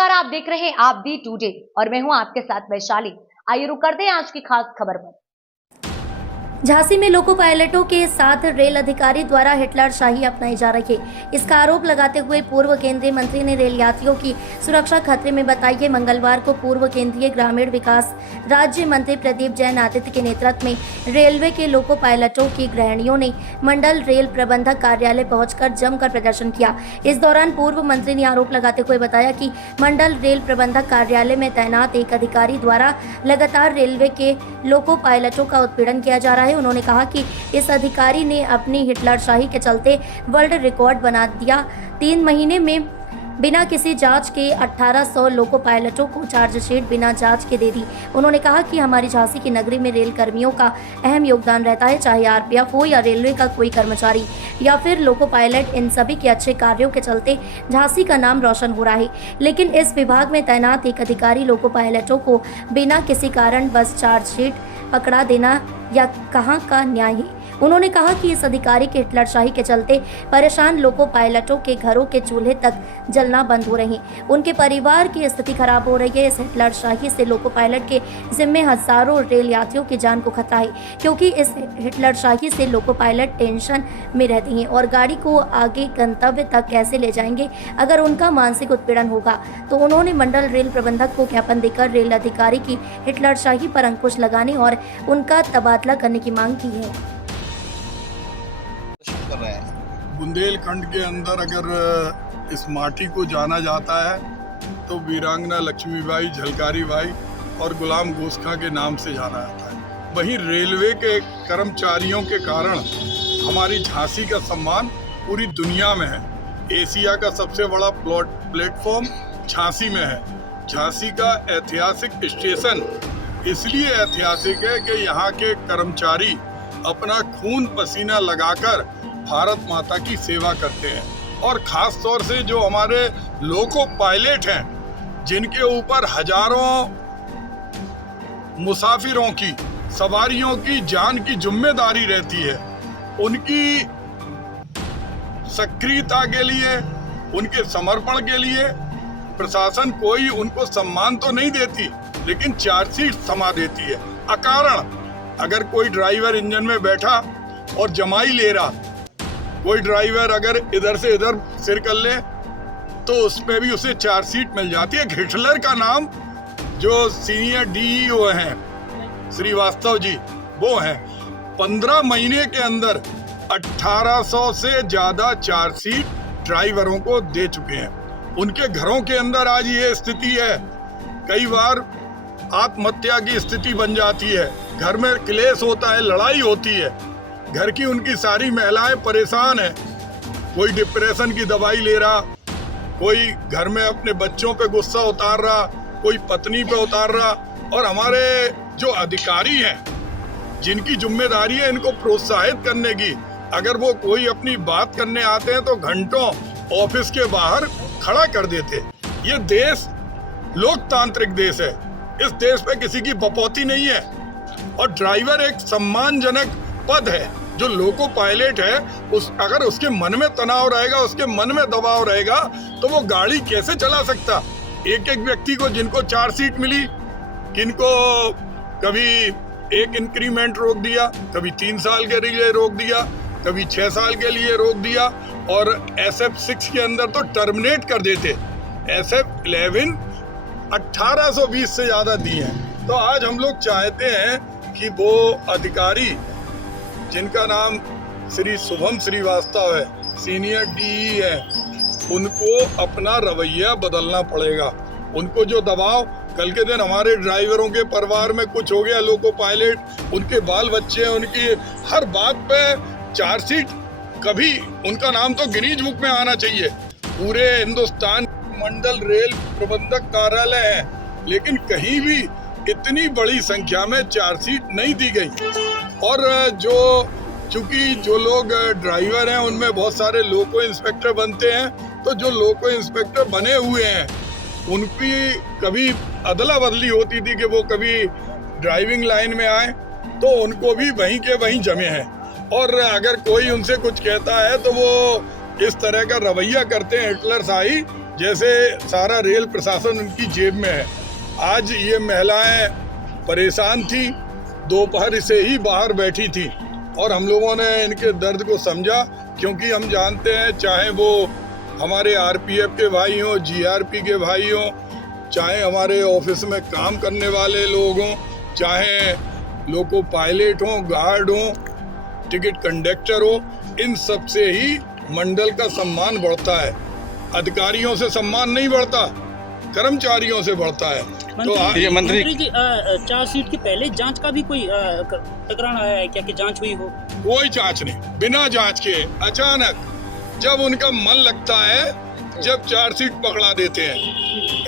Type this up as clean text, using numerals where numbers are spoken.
नमस्कार, आप देख रहे हैं आप दी टुडे और मैं हूं आपके साथ वैशाली। आइए रुक करते हैं आज की खास खबर पर। झांसी में लोको पायलटों के साथ रेल अधिकारी द्वारा हिटलरशाही अपनाई जा रही है। इसका आरोप लगाते हुए पूर्व केंद्रीय मंत्री ने रेल यात्रियों की सुरक्षा खतरे में बताई है। मंगलवार को पूर्व केंद्रीय ग्रामीण विकास राज्य मंत्री प्रदीप जैन आदित्य के नेतृत्व में रेलवे के लोको पायलटों की गृहिणियों ने मंडल रेल प्रबंधक कार्यालय पहुंचकर जमकर प्रदर्शन किया। इस दौरान पूर्व मंत्री ने आरोप लगाते हुए बताया कि मंडल रेल प्रबंधक कार्यालय में तैनात एक अधिकारी द्वारा लगातार रेलवे के लोको पायलटों का उत्पीड़न किया जा रहा है। उन्होंने कहा कि इस अधिकारी ने अपनी हिटलरशाही के चलते वर्ल्ड रिकॉर्ड बना दिया। 3 महीने में बिना किसी जांच के 1800 लोको पायलटों को चार्जशीट बिना जांच के दे दी। उन्होंने कहा कि हमारी झांसी की नगरी में रेल कर्मियों का अहम योगदान रहता है, चाहे आरपीएफ हो या रेलवे का कोई कर्मचारी या फिर लोको पायलट। इन सभी के अच्छे कार्यों के चलते झांसी का नाम रोशन हो रहा है। लेकिन इस विभाग में तैनात एक अधिकारी लोको पायलटों को बिना किसी कारण बस चार्जशीट पकड़ा देना या कहाँ का न्याय है। उन्होंने कहा कि इस अधिकारी के हिटलरशाही के चलते परेशान लोको पायलटों के घरों के चूल्हे तक जलना बंद हो रहे हैं। उनके परिवार की स्थिति खराब हो रही है। इस हिटलरशाही से लोको पायलट के जिम्मे हजारों रेल यात्रियों की जान को खतरा है, क्योंकि इस हिटलरशाही से लोको पायलट टेंशन में रहती हैं और गाड़ी को आगे गंतव्य तक कैसे ले जाएंगे अगर उनका मानसिक उत्पीड़न होगा। तो उन्होंने मंडल रेल प्रबंधक को ज्ञापन देकर रेल अधिकारी की हिटलरशाही पर अंकुश लगाने और उनका तबादला करने की मांग की है। बुंदेलखंड के अंदर अगर इस माटी को जाना जाता है तो वीरांगना लक्ष्मीबाई, झलकारी बाई और गुलाम गोस्खा के नाम से जाना जाता है। वहीं रेलवे के कर्मचारियों के कारण हमारी झांसी का सम्मान पूरी दुनिया में है। एशिया का सबसे बड़ा प्लेटफॉर्म झांसी में है। झांसी का ऐतिहासिक स्टेशन इसलिए ऐतिहासिक है कि यहाँ के कर्मचारी अपना खून पसीना लगाकर भारत माता की सेवा करते हैं। और खास तौर से जो हमारे लोको पायलट हैं, जिनके ऊपर हजारों मुसाफिरों की, सवारियों की जान की जिम्मेदारी रहती है, उनकी सक्रियता के लिए, उनके समर्पण के लिए प्रशासन कोई उनको सम्मान तो नहीं देती, लेकिन चार्जशीट थमा देती है अकारण। अगर कोई ड्राइवर इंजन में बैठा और जमाई ले रहा, कोई ड्राइवर अगर इधर से इधर सिर कर ले तो उसमें भी उसे चार्जशीट मिल जाती है। हिटलर का नाम जो सीनियर डीईओ हैं श्रीवास्तव जी, वो हैं। 15 महीने के अंदर 1800 से ज्यादा चार्जशीट ड्राइवरों को दे चुके हैं। उनके घरों के अंदर आज ये स्थिति है, कई बार आत्महत्या की स्थिति बन जाती है, घर में क्लेश होता है, लड़ाई होती है, घर की उनकी सारी महिलाएं परेशान हैं। कोई डिप्रेशन की दवाई ले रहा, कोई घर में अपने बच्चों पे गुस्सा उतार रहा, कोई पत्नी पे उतार रहा। और हमारे जो अधिकारी हैं, जिनकी जिम्मेदारी है इनको प्रोत्साहित करने की, अगर वो कोई अपनी बात करने आते हैं तो घंटों ऑफिस के बाहर खड़ा कर देते। ये देश लोकतांत्रिक देश है, इस देश पे किसी की बपौती नहीं है। और ड्राइवर एक सम्मानजनक पद है। जो लोको पायलट है, अगर उसके मन में तनाव रहेगा, उसके मन में दबाव रहेगा, तो वो गाड़ी कैसे चला सकता। एक एक व्यक्ति को, जिनको चार्जशीट मिली, किनको कभी एक इंक्रीमेंट रोक दिया, कभी 3 साल के लिए रोक दिया, कभी 6 साल के लिए रोक दिया, और SF6 के अंदर तो टर्मिनेट कर देते। SF11 1820 से ज्यादा दिए हैं। तो आज हम लोग चाहते हैं कि वो अधिकारी जिनका नाम श्री शुभम श्रीवास्तव है, सीनियर डीई है, उनको अपना रवैया बदलना पड़ेगा। उनको जो दबाव, कल के दिन हमारे ड्राइवरों के परिवार में कुछ हो गया, लोको पायलट, उनके बाल बच्चे, उनकी हर बात पे चार्जशीट, कभी उनका नाम तो गिनीज बुक में आना चाहिए। पूरे हिंदुस्तान मंडल रेल प्रबंधक कार्यालय है, लेकिन कहीं भी इतनी बड़ी संख्या में चार्जशीट नहीं दी गई। और चूंकि जो लोग ड्राइवर हैं उनमें बहुत सारे लोको इंस्पेक्टर बनते हैं, तो जो लोको इंस्पेक्टर बने हुए हैं उनकी कभी अदला बदली होती थी कि वो कभी ड्राइविंग लाइन में आए, तो उनको भी वहीं के वहीं जमे हैं। और अगर कोई उनसे कुछ कहता है तो वो इस तरह का रवैया करते हैं हिटलरशाही, जैसे सारा रेल प्रशासन उनकी जेब में है। आज ये महिलाएं परेशान थी, दोपहर से ही बाहर बैठी थी और हम लोगों ने इनके दर्द को समझा, क्योंकि हम जानते हैं चाहे वो हमारे आरपीएफ के भाई हों, जीआरपी के भाई हों, चाहे हमारे ऑफिस में काम करने वाले लोग हों, चाहे लोको पायलट हों, गार्ड हों, टिकट कंडक्टर हो, इन सब से ही मंडल का सम्मान बढ़ता है। अधिकारियों से सम्मान नहीं बढ़ता, कर्मचारियों से बढ़ता है। मंत्री जी, चार्जशीट के पहले जांच का भी कोई प्रकरण आया है क्या कि जांच हुई हो? कोई जांच नहीं, बिना जांच के अचानक जब उनका मन लगता है, जब चार्जशीट पकड़ा देते हैं।